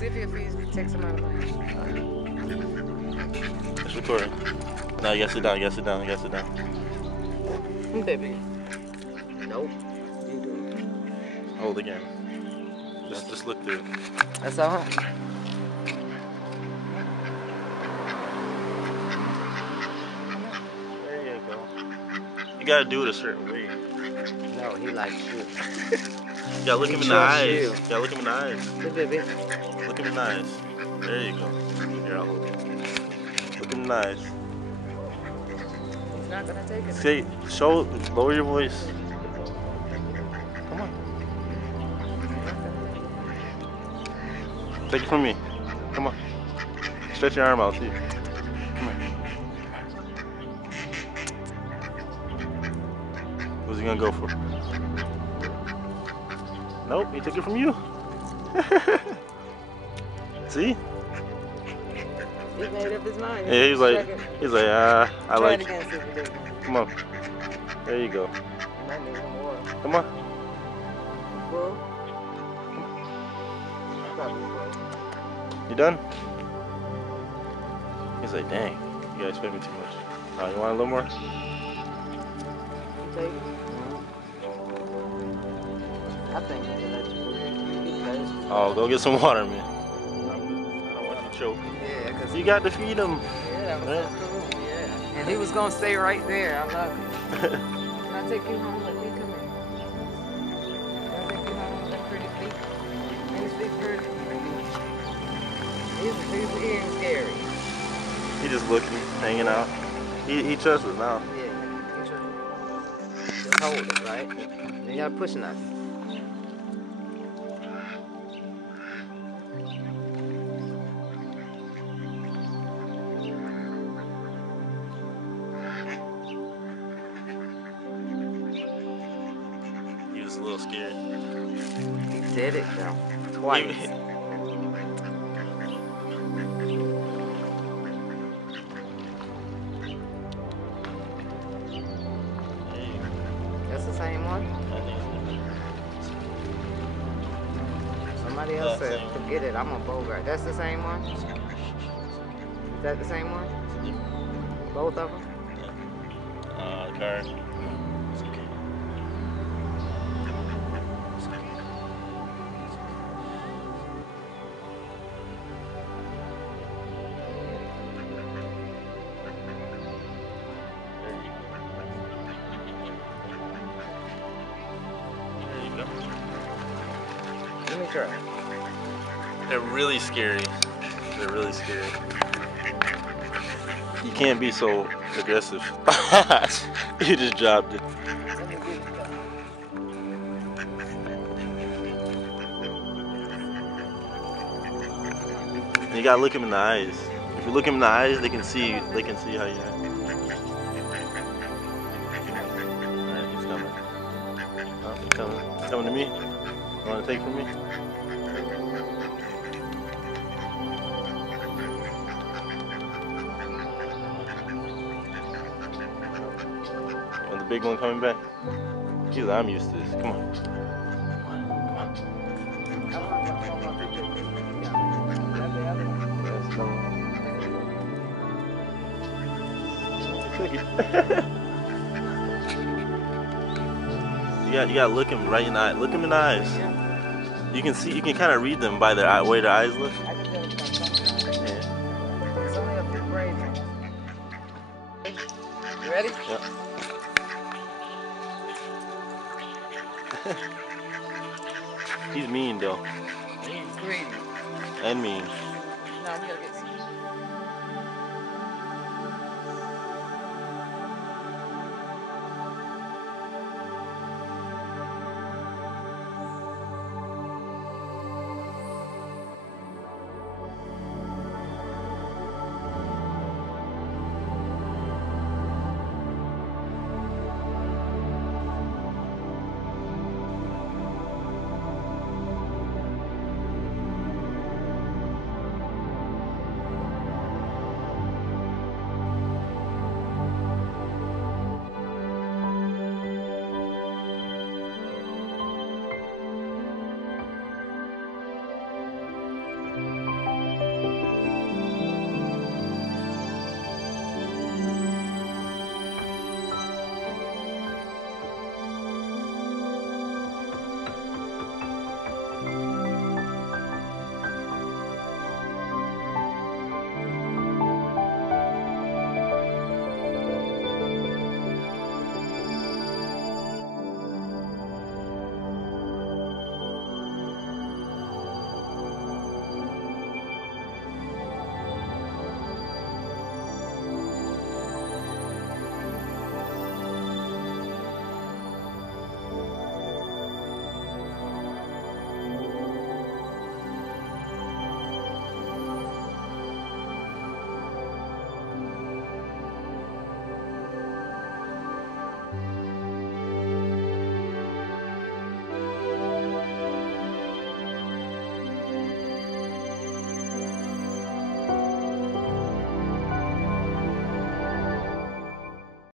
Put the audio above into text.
See if he takes some out of mine. It's recording. No, you gotta sit down. You gotta sit down. You gotta sit down. Baby. Nope. You do it. Hold again. Just look through. That's all. There you go. You gotta do it a certain way. No, he likes you. You gotta look him in the eyes. You gotta look him in the eyes. Hey, baby. Look him in the eyes. There you go. Here, I'll hold it. Look him in the eyes. He's not gonna take it. Say, lower your voice. Come on. Take it from me. Come on. Stretch your arm out, see. Come on. What's he gonna go for? Nope, he took it from you. See? He made up his mind. Yeah, he's like, I like it. Try it again, see if he does. Come on. There you go. You might need some more. Come on. Full? Probably full. You done? He's like, dang, you guys paid me too much. You want a little more? You take it? I think he'll let you do it. He's thirsty. Oh, go get some water, man. I don't want you to choke. Yeah, because You got to feed him. yeah, that was so cool. Yeah. And he was going to stay right there. I love it. Can I take you home? Let me come in. Can I take you home with that pretty feet? And his feet pretty. He's ain't scary. He just looking, hanging out. He trusts us now. Yeah, he trusts. Just hold it, right? You gotta push nothing. He was a little scared. He did it though. Twice. That's the same one? Somebody else said, forget it, I'm a Bogart. That's the same one? Is that the same one? Both of them? Car. Let me try. They're really scary. They're really scary. You can't be so aggressive. You just dropped it. You gotta look him in the eyes. If you look him in the eyes, they can see how you act. Alright, he's coming. Oh, he's coming. He's coming to me. You wanna take from me? When the big one coming back? He's like, I'm used to this. Come on. You gotta look him right in the eye. Look him in the eyes. You can see. You can kind of read them by their way their eyes look. I can tell it's It's only a few braids. You ready? Yeah. He's mean though. He's greedy. And mean. No, we gotta get